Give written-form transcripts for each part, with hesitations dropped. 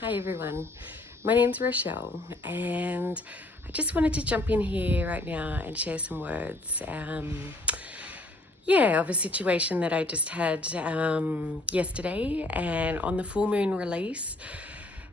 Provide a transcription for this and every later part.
Hi everyone, my name's Rochelle and I just wanted to jump in here right now and share some words of a situation that I just had yesterday and on the full moon release.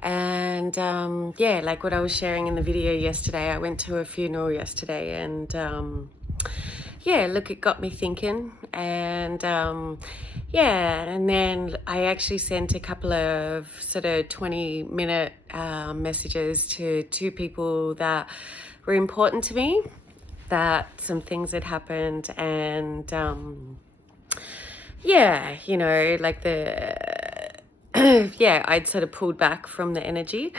And like what I was sharing in the video yesterday, I went to a funeral yesterday and it got me thinking. And then I actually sent a couple of sort of 20-minute messages to two people that were important to me, that some things had happened. And like I'd sort of pulled back from the energy.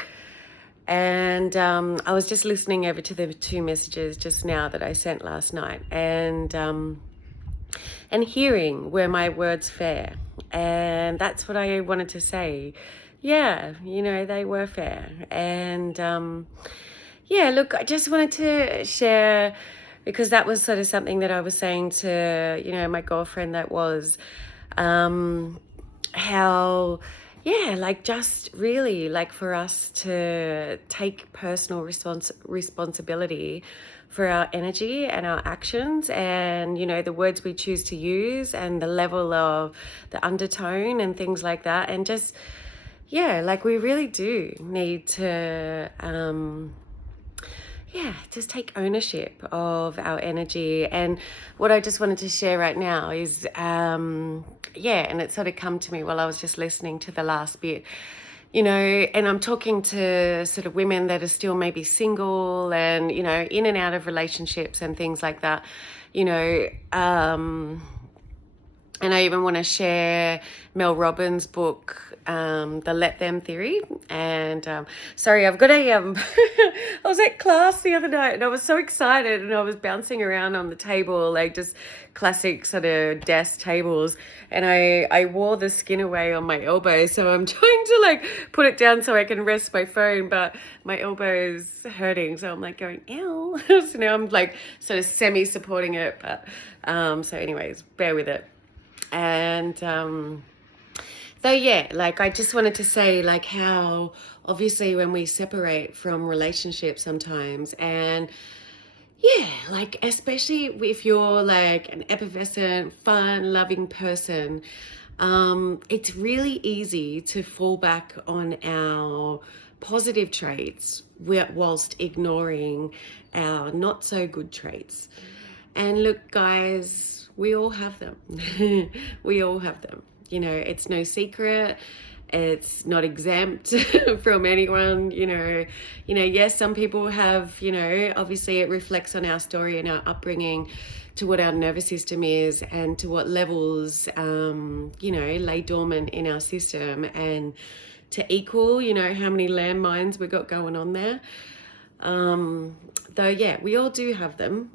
And I was just listening over to the two messages just now that I sent last night, and hearing were my words fair. And that's what I wanted to say. Yeah, they were fair. And look, I just wanted to share, because that was sort of something that I was saying to, my girlfriend, that was how, just really like for us to take personal responsibility for our energy and our actions, and the words we choose to use, and the level of the undertone and things like that. And just we really do need to just take ownership of our energy. And what I just wanted to share right now is and it sort of come to me while I was just listening to the last bit, and I'm talking to sort of women that are still maybe single and, in and out of relationships and things like that, and I even want to share Mel Robbins' book, The Let Them Theory. And sorry, I've got a I was at class the other night and I was so excited, and I was bouncing around on the table, like just classic sort of desk tables, and I wore the skin away on my elbow, so I'm trying to like put it down so I can rest my phone, but my elbow is hurting, so I'm like going, ow. So now I'm like sort of semi-supporting it, but so anyways, bear with it. And I just wanted to say, like, how obviously when we separate from relationships sometimes, and especially if you're like an effervescent, fun loving person, it's really easy to fall back on our positive traits whilst ignoring our not so good traits. And look, guys, we all have them. We all have them. It's no secret. It's not exempt from anyone. Yes, some people have, obviously it reflects on our story and our upbringing, to what our nervous system is and to what levels, lay dormant in our system, and to equal, how many landmines we got going on there. We all do have them.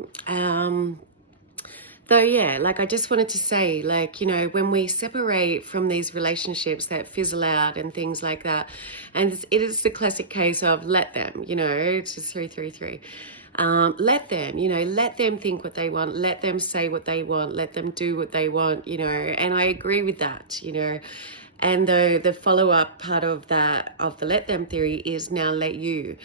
I just wanted to say, when we separate from these relationships that fizzle out and things like that, and it is the classic case of let them, it's just 333. Let them, let them think what they want, let them say what they want, let them do what they want, and I agree with that, and the follow-up part of that, of the let them theory, is now let you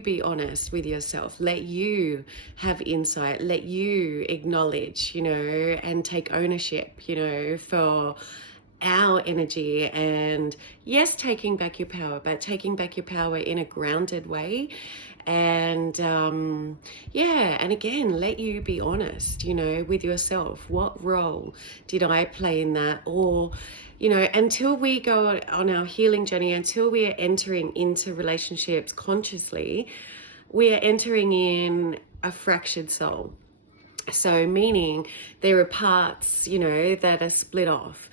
be honest with yourself, let you have insight, let you acknowledge, and take ownership, for our energy. And yes, taking back your power, but taking back your power in a grounded way. And and again, let you be honest, with yourself. What role did I play in that? Or until we go on our healing journey, until we are entering into relationships consciously, we are entering in a fractured soul. So meaning there are parts, that are split off.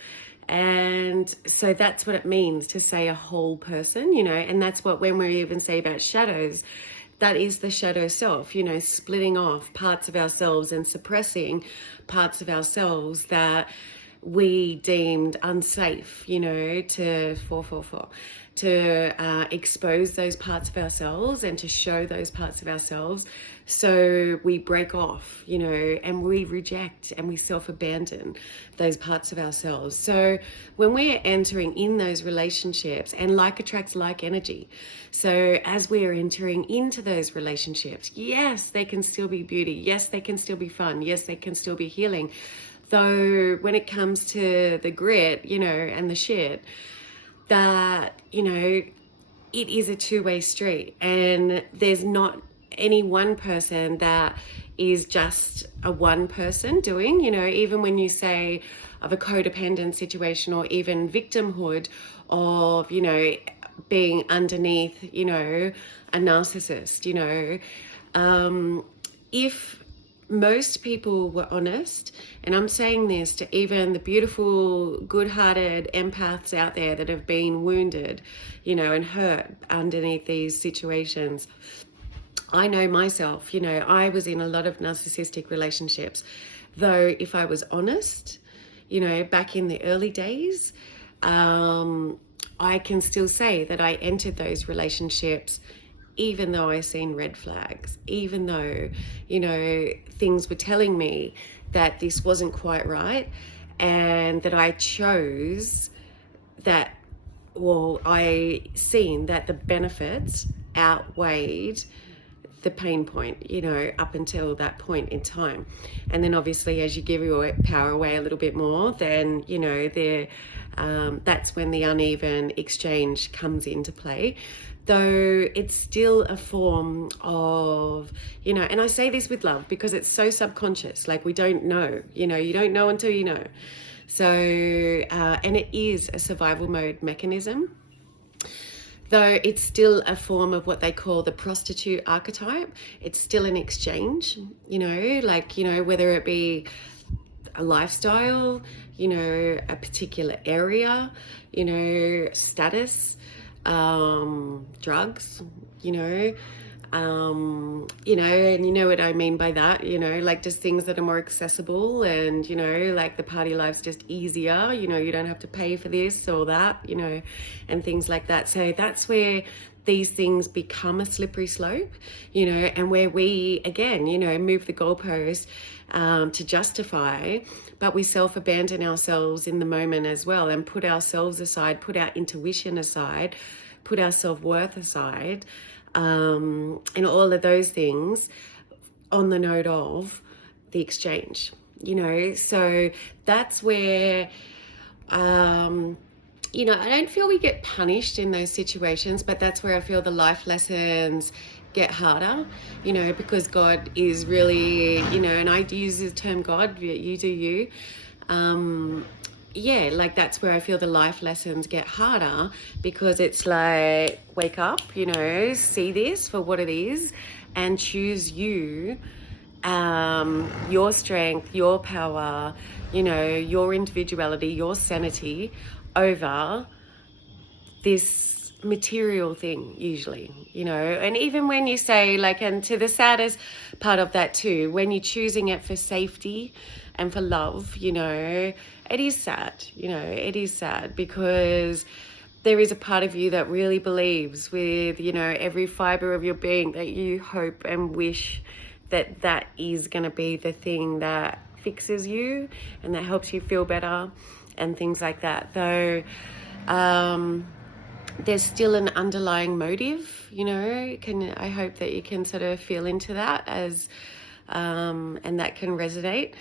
And so that's what it means to say a whole person, and that's what, when we even say about shadows, that is the shadow self, splitting off parts of ourselves and suppressing parts of ourselves that we deemed unsafe, to 444, to expose those parts of ourselves and to show those parts of ourselves. So we break off, and we reject and we self-abandon those parts of ourselves. So when we're entering in those relationships, and like attracts like energy, so as we are entering into those relationships, yes, they can still be beauty. Yes, they can still be fun. Yes, they can still be healing. Though when it comes to the grit, and the shit, that, it is a two-way street, and there's not any one person that is just a one person doing, even when you say of a codependent situation, or even victimhood of, being underneath, a narcissist, if most people were honest, and I'm saying this to even the beautiful, good-hearted empaths out there that have been wounded, and hurt underneath these situations. I know myself, I was in a lot of narcissistic relationships, though if I was honest, back in the early days, I can still say that I entered those relationships even though I seen red flags, even though, things were telling me that this wasn't quite right, and that I chose that, well, I seen that the benefits outweighed the pain point, up until that point in time. And then obviously as you give your power away a little bit more, then, that's when the uneven exchange comes into play. Though it's still a form of, and I say this with love because it's so subconscious, like we don't know, you don't know until you know. So, and it is a survival mode mechanism, though it's still a form of what they call the prostitute archetype. It's still an exchange, whether it be a lifestyle, a particular area, status, drugs, and you know what I mean by that, like just things that are more accessible, and, like the party life's just easier, you don't have to pay for this or that, and things like that. So that's where these things become a slippery slope, and where we, again, move the goalpost to justify, but we self-abandon ourselves in the moment as well, and put ourselves aside, put our intuition aside, put our self-worth aside, and all of those things on the note of the exchange, so that's where, I don't feel we get punished in those situations, but that's where I feel the life lessons get harder, because God is really, and I use the term God, you do you, like that's where I feel the life lessons get harder, because it's like, wake up, see this for what it is, and choose you, your strength, your power, your individuality, your sanity over this material thing usually, and even when you say, like, and to the saddest part of that too, when you're choosing it for safety and for love, it is sad, it is sad, because there is a part of you that really believes with, every fiber of your being, that you hope and wish that that is going to be the thing that fixes you and that helps you feel better and things like that. Though there's still an underlying motive, I hope that you can sort of feel into that as, and that can resonate.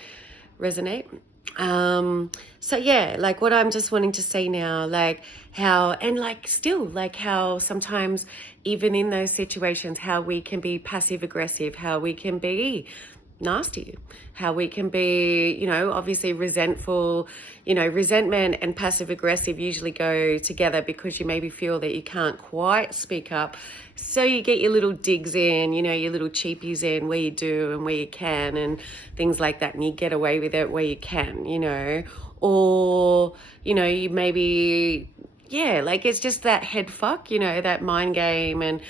So yeah, like what I'm just wanting to say now, like how, and like still, like how sometimes even in those situations, how we can be passive aggressive, how we can be nasty, how we can be, obviously resentful, resentment and passive aggressive usually go together, because you maybe feel that you can't quite speak up. So you get your little digs in, your little cheapies in where you do and where you can and things like that. And you get away with it where you can, or, you maybe, like it's just that head fuck, that mind game. And,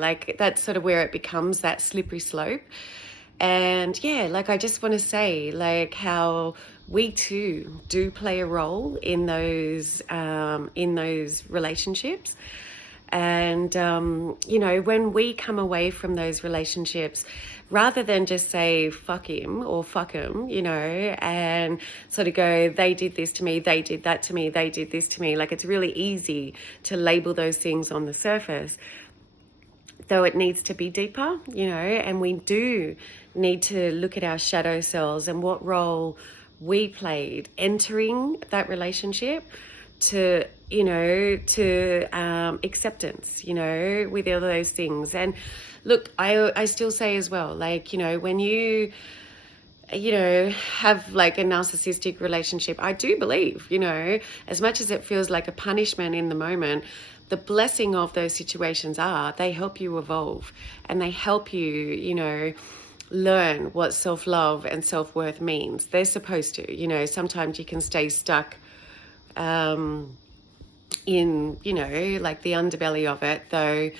like that's sort of where it becomes that slippery slope. And yeah, like I just want to say, like, how we too do play a role in those relationships. And you know, when we come away from those relationships, rather than just say fuck him or fuck him, you know, and sort of go, they did this to me, they did that to me, they did this to me, like, it's really easy to label those things on the surface, though it needs to be deeper, you know, and we do need to look at our shadow selves and what role we played entering that relationship to, you know, to acceptance, you know, with all those things. And look, I still say as well, like, you know, when you know, have like a narcissistic relationship, I do believe, you know, as much as it feels like a punishment in the moment, the blessing of those situations are they help you evolve, and they help you, you know, learn what self-love and self-worth means. They're supposed to, you know. Sometimes you can stay stuck in, you know, like the underbelly of it, though.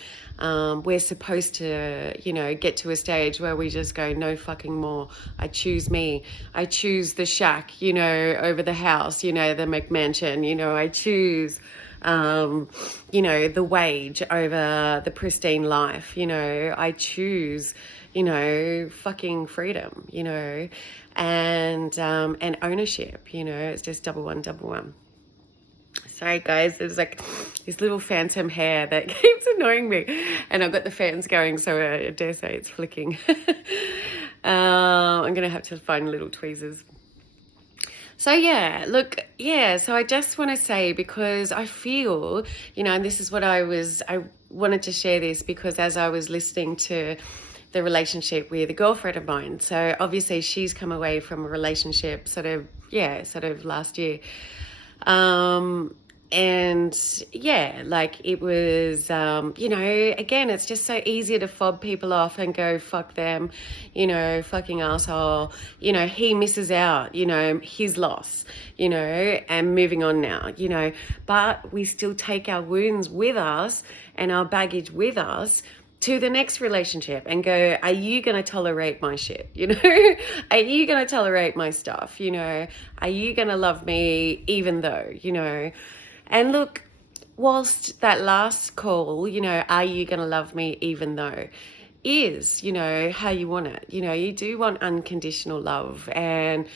We're supposed to, you know, get to a stage where we just go, no fucking more. I choose me. I choose the shack, you know, over the house, you know, the McMansion, you know, I choose, you know, the wage over the pristine life, you know, I choose, you know, fucking freedom, you know, and ownership, you know, it's just double one, double one. Sorry guys, there's like this little phantom hair that keeps annoying me, and I've got the fans going, so I dare say it's flicking. I'm gonna have to find little tweezers. So yeah, look, yeah, so I just want to say, because I feel, you know, and this is what I wanted to share this because as I was listening to the relationship with a girlfriend of mine, so obviously she's come away from a relationship sort of last year. And yeah, like it was, you know, again, it's just so easy to fob people off and go, fuck them, you know, fucking asshole, you know, he misses out, you know, his loss, you know, and moving on now, you know, but we still take our wounds with us and our baggage with us to the next relationship and go, are you going to tolerate my shit? You know, are you going to tolerate my stuff? You know, are you going to love me even though, you know? And look, whilst that last call, you know, are you going to love me even though, is, you know, how you want it. You know, you do want unconditional love and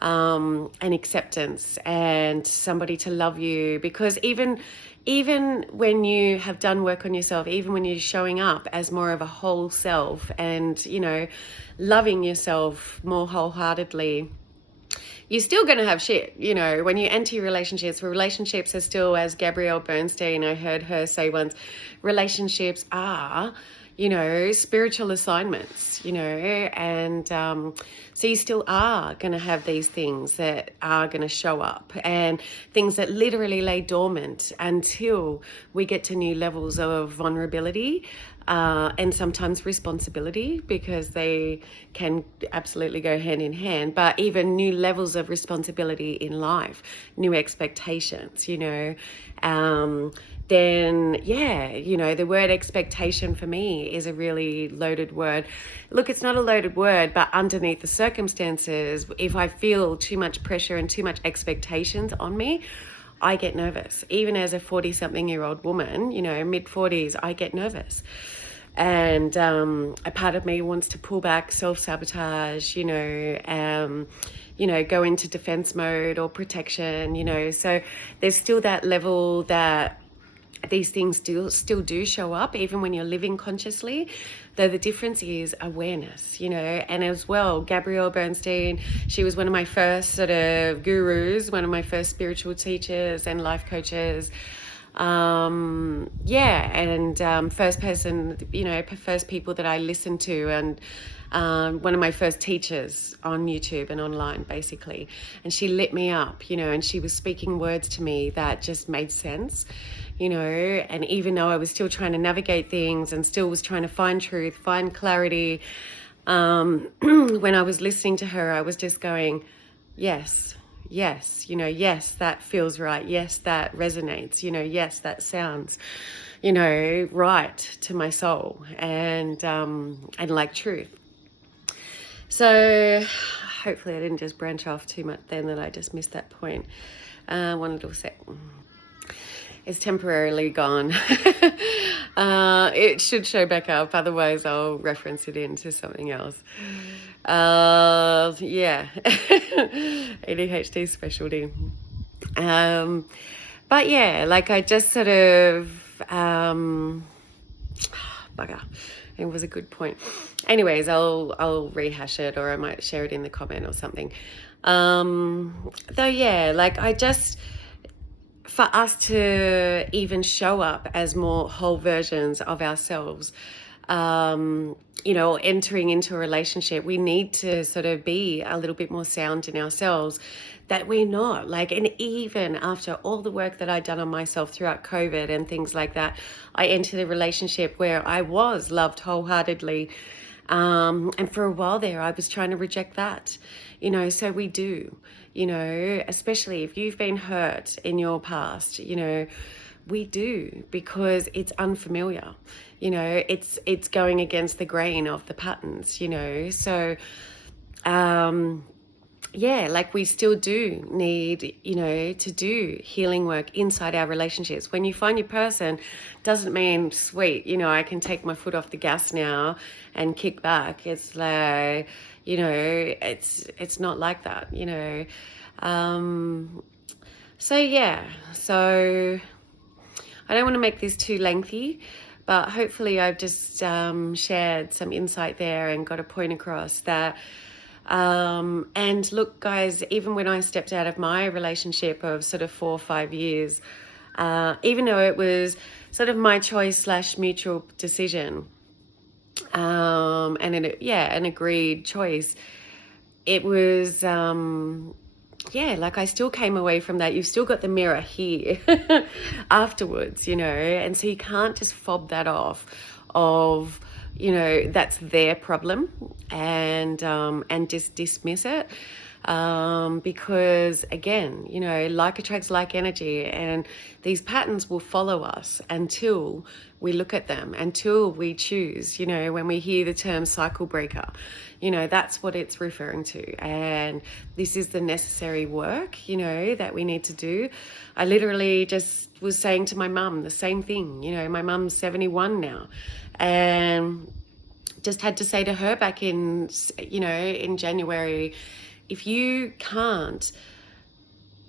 acceptance and somebody to love you, because even when you have done work on yourself, even when you're showing up as more of a whole self and, you know, loving yourself more wholeheartedly, you're still going to have shit, you know, when you enter relationships are still, as Gabrielle Bernstein, I heard her say once, relationships are, you know, spiritual assignments, you know, and so you still are going to have these things that are going to show up, and things that literally lay dormant until we get to new levels of vulnerability, and sometimes responsibility, because they can absolutely go hand in hand, but even new levels of responsibility in life, new expectations, you know, then yeah, you know, the word expectation for me is a really loaded word. Look, it's not a loaded word, but underneath the circumstances, if I feel too much pressure and too much expectations on me, I get nervous. Even as a 40-something-year-old woman, you know, mid-40s, I get nervous. And a part of me wants to pull back, self-sabotage, you know, go into defense mode or protection, you know. So there's still that level that these things still do show up, even when you're living consciously, though the difference is awareness, you know. And as well, Gabrielle Bernstein, she was one of my first sort of gurus, one of my first spiritual teachers and life coaches. First person, you know, first people that I listened to, and one of my first teachers on YouTube and online, basically. And she lit me up, you know, and she was speaking words to me that just made sense, you know. And even though I was still trying to navigate things and still was trying to find truth, find clarity, when I was listening to her, I was just going, yes, you know, yes, that feels right. Yes, that resonates, you know, yes, that sounds, you know, right to my soul, and like truth. So hopefully I didn't just branch off too much then that I just missed that point. One little sec. It's temporarily gone. It should show back up, otherwise I'll reference it into something else. Yeah. ADHD specialty. But yeah, like I just sort of, bugger. It was a good point. Anyways, I'll rehash it, or I might share it in the comment or something. Though yeah, like I just, for us to even show up as more whole versions of ourselves, entering into a relationship, we need to sort of be a little bit more sound in ourselves, that we're not like, and even after all the work that I'd done on myself throughout COVID and things like that, I entered a relationship where I was loved wholeheartedly. And for a while there, I was trying to reject that, so we do, especially if you've been hurt in your past, we do, because it's unfamiliar, it's going against the grain of the patterns, so yeah, like we still do need, to do healing work inside our relationships. When you find your person, doesn't mean, sweet, I can take my foot off the gas now and kick back. It's like, it's not like that, So yeah, so I don't want to make this too lengthy, but hopefully I've just shared some insight there and got a point across that. And look, guys, even when I stepped out of my relationship of sort of 4 or 5 years, even though it was sort of my choice / mutual decision, and an agreed choice, it was, like I still came away from that. You've still got the mirror here afterwards, and so you can't just fob that off of, that's their problem and just dismiss it. Because again, like attracts like energy, and these patterns will follow us until we look at them, until we choose, when we hear the term cycle breaker, that's what it's referring to. And this is the necessary work, that we need to do. I literally just was saying to my mum the same thing, my mum's 71 now, and just had to say to her back in January, if you can't,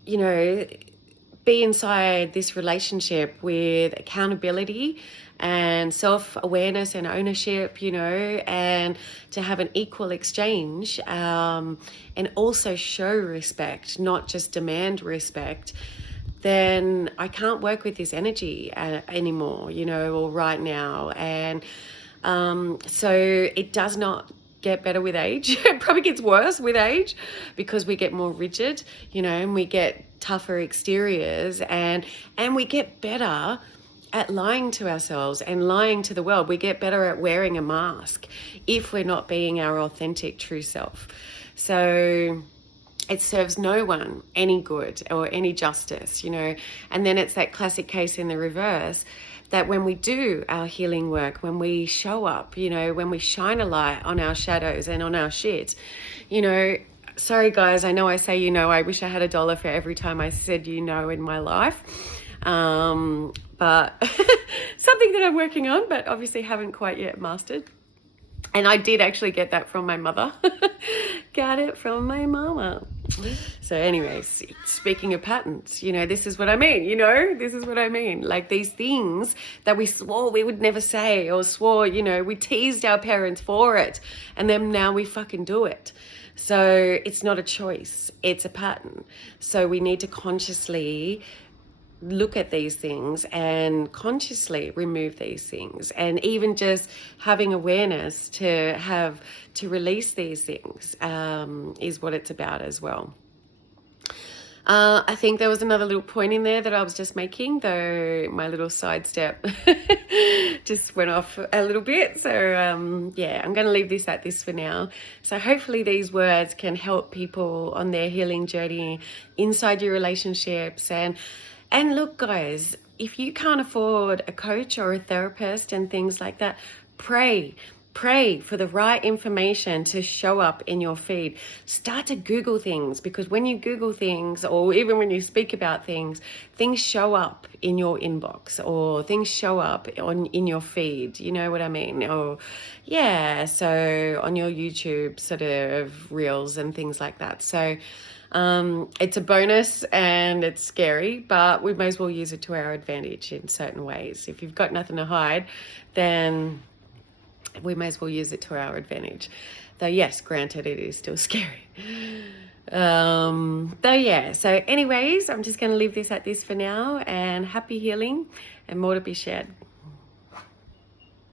be inside this relationship with accountability and self-awareness and ownership, and to have an equal exchange, and also show respect, not just demand respect, then I can't work with this energy anymore, or right now. And so it does not get better with age. It probably gets worse with age, because we get more rigid, and we get tougher exteriors, and we get better at lying to ourselves and lying to the world. We get better at wearing a mask if we're not being our authentic true self. So it serves no one any good or any justice, and then it's that classic case in the reverse, that when we do our healing work, when we show up, when we shine a light on our shadows and on our shit, sorry guys, I know I say, I wish I had $1 for every time I said, in my life. But something that I'm working on, but obviously haven't quite yet mastered. And I did actually get that from my mother. Got it from my mama. So anyways, speaking of patterns, this is what I mean, this is what I mean. Like these things that we swore we would never say, or swore, we teased our parents for it, and then now we fucking do it. So it's not a choice, it's a pattern. So we need to consciously look at these things and consciously remove these things, and even just having awareness to release these things is what it's about as well. I think there was another little point in there that I was just making, though my little sidestep just went off a little bit. So yeah, I'm going to leave this at this for now. So hopefully these words can help people on their healing journey inside your relationships. And look, guys, if you can't afford a coach or a therapist and things like that, pray. Pray for the right information to show up in your feed. Start to Google things, because when you Google things, or even when you speak about things, things show up in your inbox, or things show up in your feed. You know what I mean? Or yeah, so on your YouTube sort of reels and things like that. So it's a bonus and it's scary, but we may as well use it to our advantage in certain ways. If you've got nothing to hide, then we may as well use it to our advantage. Though yes, granted, it is still scary. Though yeah, so anyways, I'm just going to leave this at this for now, and happy healing and more to be shared.